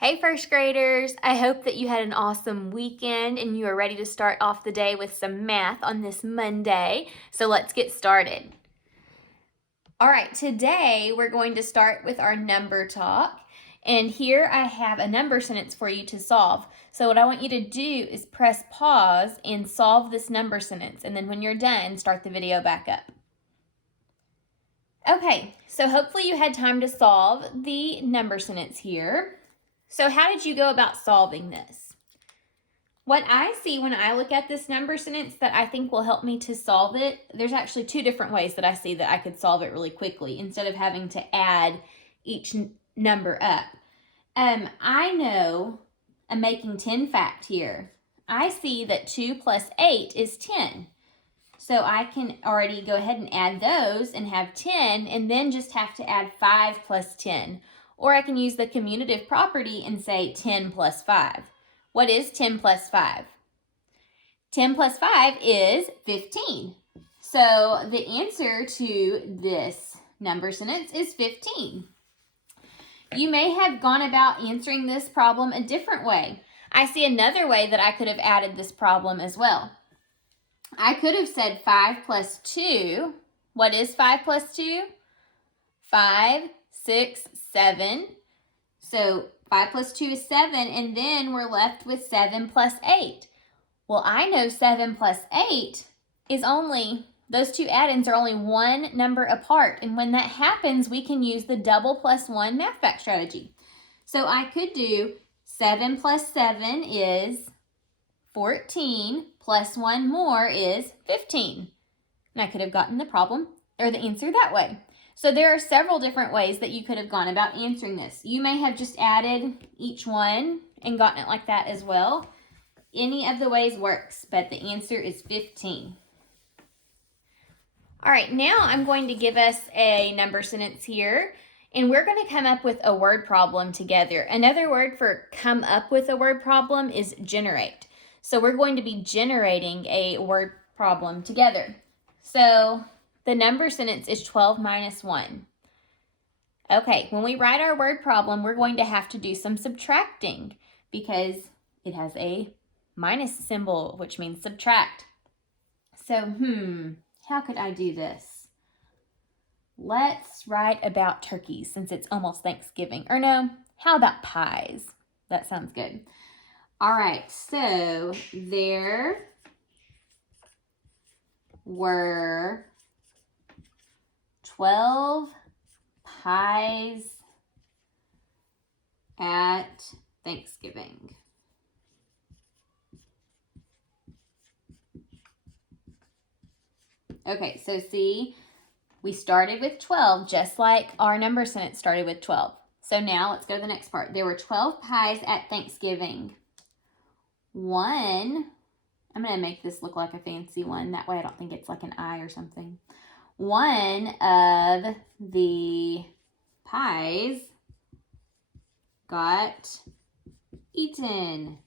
Hey first graders, I hope that you had an awesome weekend and you are ready to start off the day with some math on this Monday. So let's get started. All right, today we're going to start with our number talk. And here I have a number sentence for you to solve. So what I want you to do is press pause and solve this number sentence. And then when you're done, start the video back up. Okay, so hopefully you had time to solve the number sentence here. So how did you go about solving this? What I see when I look at this number sentence that I think will help me to solve it, there's actually two different ways that I see that I could solve it really quickly instead of having to add each number up. I know I'm making 10 fact here. I see that 2 plus 8 is 10. So I can already go ahead and add those and have 10 and then just have to add 5 plus 10. Or I can use the commutative property and say 10 plus 5. What is 10 plus 5? 10 plus 5 is 15. So the answer to this number sentence is 15. You may have gone about answering this problem a different way. I see another way that I could have added this problem as well. I could have said 5 plus 2. What is 5 plus 2? 5, 6, 7. So 5 plus 2 is 7, and then we're left with 7 plus 8. Well, I know 7 plus 8 is only, those two add-ins are only one number apart. And when that happens, we can use the double plus 1 math fact strategy. So I could do 7 plus 7 is 14, plus 1 more is 15. And I could have gotten the problem or the answer that way. So there are several different ways that you could have gone about answering this. You may have just added each one and gotten it like that as well. Any of the ways works, but the answer is 15. All right, now I'm going to give us a number sentence here, and we're going to come up with a word problem together. Another word for come up with a word problem is generate. So we're going to be generating a word problem together. So the number sentence is 12 minus 1. Okay, when we write our word problem, we're going to have to do some subtracting because it has a minus symbol, which means subtract. So, how could I do this? Let's write about turkeys since it's almost Thanksgiving. Or no, how about pies? That sounds good. All right, so there were 12 pies at Thanksgiving. Okay, so see, we started with 12 just like our number sentence started with 12. So now let's go to the next part. There were 12 pies at Thanksgiving. I'm going to make this look like a fancy one. That way I don't think it's like an I or something. One of the pies got eaten.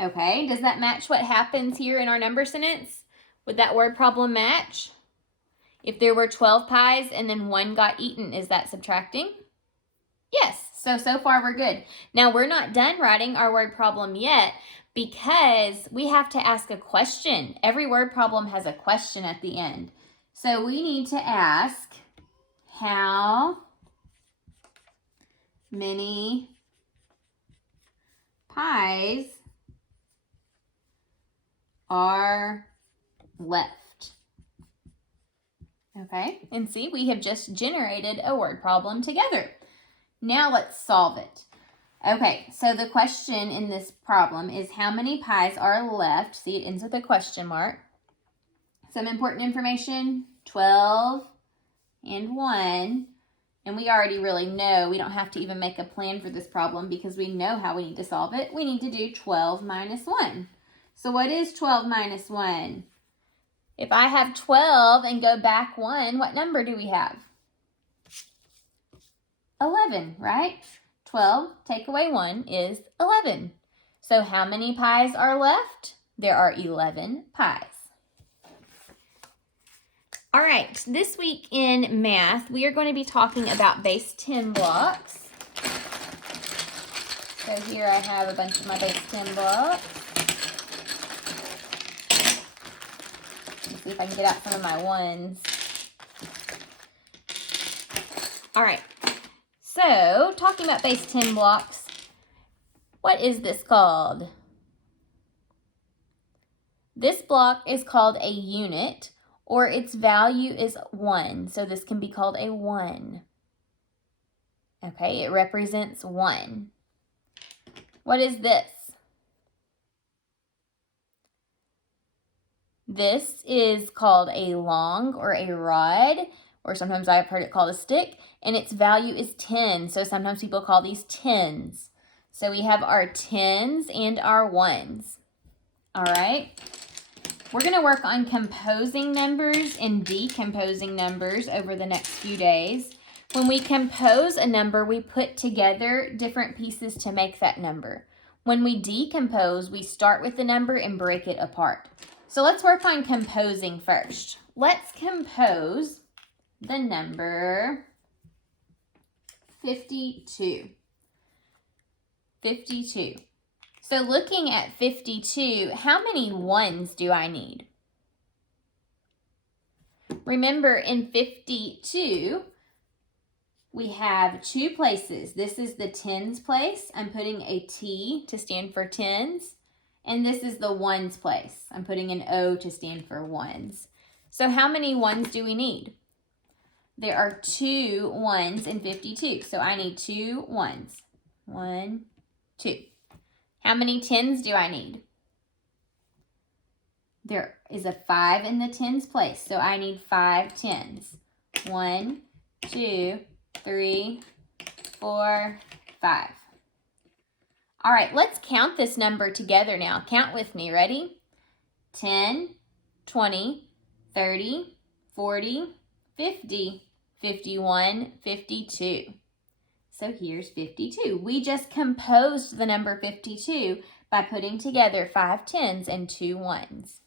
Okay, does that match what happens here in our number sentence? Would that word problem match? If there were 12 pies and then one got eaten, is that subtracting? Yes, so far we're good. Now we're not done writing our word problem yet because we have to ask a question. Every word problem has a question at the end. So we need to ask, how many pies are left? Okay, and see, we have just generated a word problem together. Now let's solve it. Okay, so the question in this problem is how many pies are left? See, it ends with a question mark. Some important information, 12 and 1. And we already really know we don't have to even make a plan for this problem because we know how we need to solve it. We need to do 12 minus 1. So what is 12 minus 1? If I have 12 and go back 1, what number do we have? 11, right? 12 take away 1 is 11. So how many pies are left? There are 11 pies. All right, this week in math, we are going to be talking about base 10 blocks. So here I have a bunch of my base 10 blocks. Let's see if I can get out some of my ones. All right, so talking about base 10 blocks, what is this called? This block is called a unit, or its value is 1. So this can be called a 1. Okay, it represents 1. What is this? This is called a long or a rod, or sometimes I've heard it called a stick, and its value is 10. So sometimes people call these tens. So we have our tens and our ones. All right. We're going to work on composing numbers and decomposing numbers over the next few days. When we compose a number, we put together different pieces to make that number. When we decompose, we start with the number and break it apart. So let's work on composing first. Let's compose the number 52. 52. So looking at 52, how many ones do I need? Remember, in 52, we have 2 places. This is the tens place. I'm putting a T to stand for tens. And this is the ones place. I'm putting an O to stand for ones. So how many ones do we need? There are 2 ones in 52. So I need 2 ones. 1, 2. How many tens do I need? There is a 5 in the tens place, so I need 5 tens. 1, 2, 3, 4, 5. All right, let's count this number together now. Count with me, ready? 10, 20, 30, 40, 50, 51, 52. So here's 52. We just composed the number 52 by putting together 5 tens and 2 ones.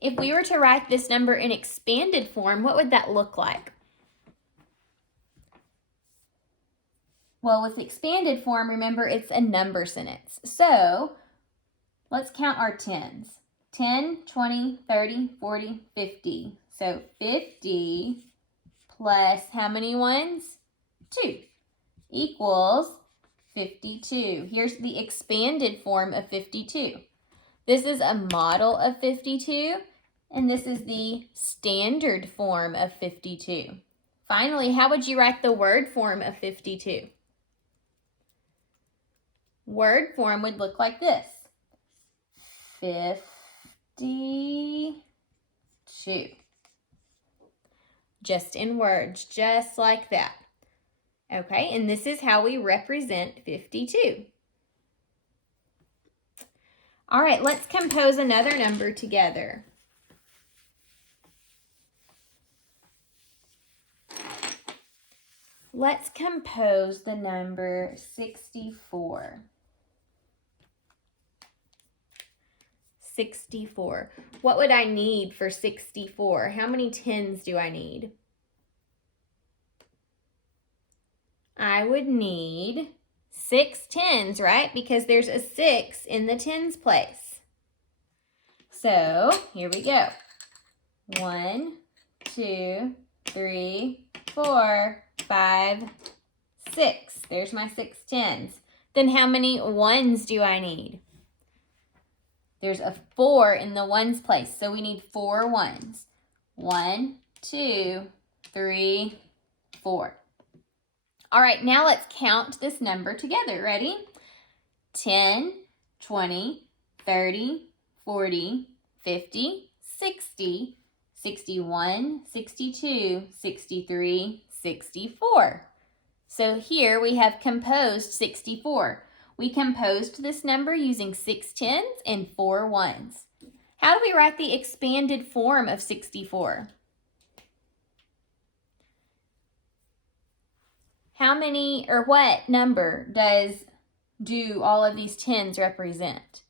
If we were to write this number in expanded form, what would that look like? Well, with expanded form, remember it's a number sentence. So let's count our tens. 10, 20, 30, 40, 50. So 50 plus how many ones? 2 equals 52. Here's the expanded form of 52. This is a model of 52, and this is the standard form of 52. Finally, how would you write the word form of 52? Word form would look like this. 52. Just in words, just like that. Okay, and this is how we represent 52. All right, let's compose another number together. Let's compose the number 64. 64. What would I need for 64? How many tens do I need? I would need 6 tens, right? Because there's a 6 in the tens place. So here we go. 1, 2, 3, 4, 5, 6. There's my 6 tens. Then how many ones do I need? There's a 4 in the ones place, so we need 4 ones. 1, 2, 3, 4. All right, now let's count this number together. Ready? 10, 20, 30, 40, 50, 60, 61, 62, 63, 64. So here we have composed 64. We composed this number using 6 tens and 4 ones. How do we write the expanded form of 64? How many or what number do all of these tens represent?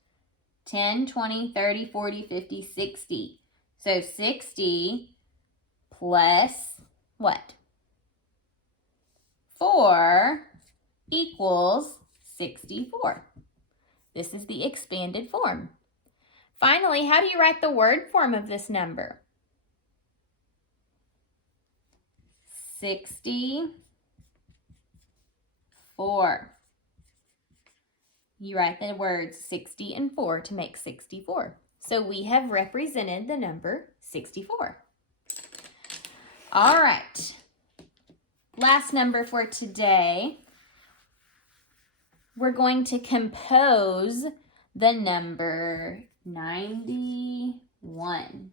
10, 20, 30, 40, 50, 60. So 60 plus what? 4 equals 64. This is the expanded form. Finally, how do you write the word form of this number? 64. You write the words 60 and 4 to make 64. So we have represented the number 64. All right. Last number for today. We're going to compose the number 91.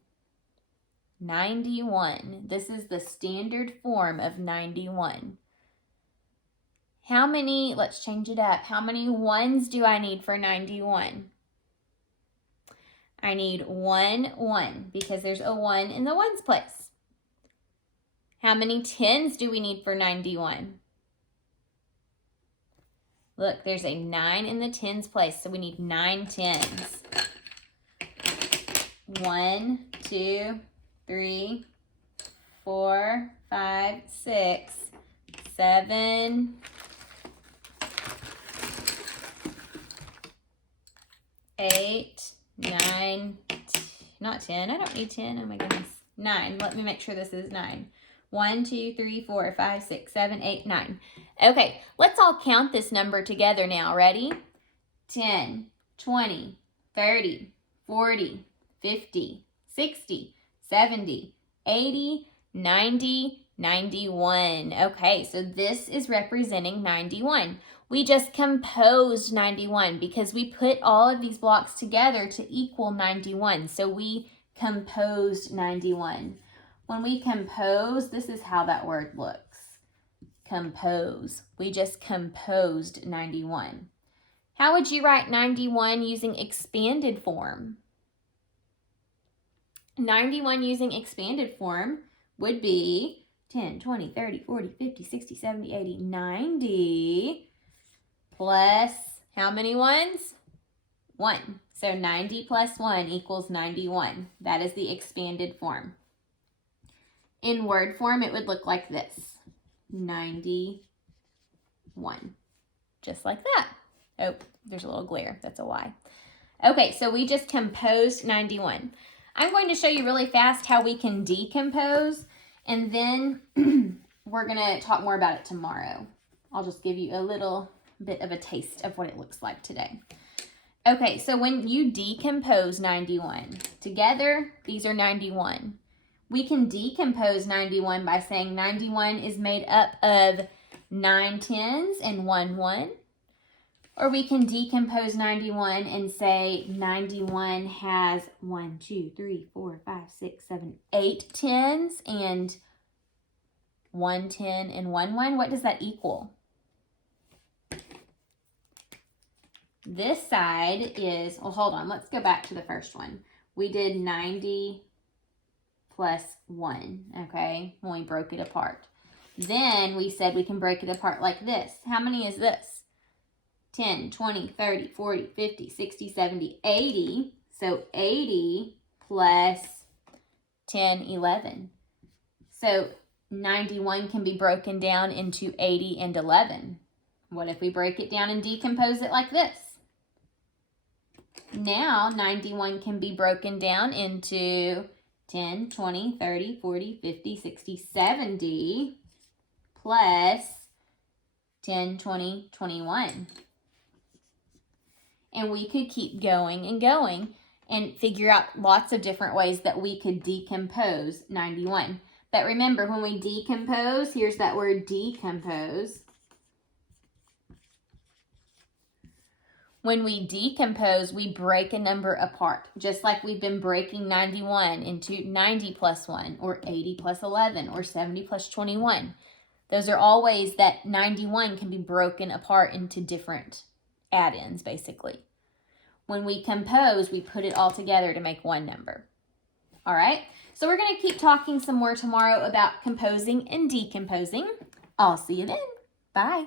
91. This is the standard form of 91. How many, let's change it up. How many ones do I need for 91? I need 1 because there's a 1 in the ones place. How many tens do we need for 91? Look, there's a 9 in the tens place, so we need 9 tens. 1, 2, 3, 4, 5, 6, 7, 8, 9, not 10. I don't need 10. Oh my goodness. 9. Let me make sure this is 9. 1, 2, 3, 4, 5, 6, 7, 8, 9. Okay, let's all count this number together now. Ready? 10, 20, 30, 40, 50, 60, 70, 80, 90, 91. Okay, so this is representing 91. We just composed 91 because we put all of these blocks together to equal 91. So we composed 91. When we compose, this is how that word looks. Compose. We just composed 91. How would you write 91 using expanded form? 91 using expanded form would be 10, 20, 30, 40, 50, 60, 70, 80, 90 plus how many ones? 1. So 90 plus 1 equals 91. That is the expanded form. In word form, it would look like this. 91. Just like that. Oh, there's a little glare. That's a Y. Okay, so we just composed 91. I'm going to show you really fast how we can decompose, and then we're going to talk more about it tomorrow. I'll just give you a little bit of a taste of what it looks like today. Okay, so when you decompose 91, together, these are 91. We can decompose 91 by saying 91 is made up of 9 tens and 1 1. Or we can decompose 91 and say 91 has 1, 2, 3, 4, 5, 6, 7, 8 tens and 1 10 and 1 1. What does that equal? This side is, well, hold on. Let's go back to the first one. We did 90 plus 1, okay, when we broke it apart. Then we said we can break it apart like this. How many is this? 10, 20, 30, 40, 50, 60, 70, 80. So 80 plus 10, 11. So 91 can be broken down into 80 and 11. What if we break it down and decompose it like this? Now 91 can be broken down into 10, 20, 30, 40, 50, 60, 70 plus 10, 20, 21. And we could keep going and going and figure out lots of different ways that we could decompose 91. But remember, when we decompose, here's that word decompose. When we decompose, we break a number apart, just like we've been breaking 91 into 90 plus 1, or 80 plus 11, or 70 plus 21. Those are all ways that 91 can be broken apart into different add-ins, basically. When we compose, we put it all together to make one number. All right, so we're going to keep talking some more tomorrow about composing and decomposing. I'll see you then. Bye.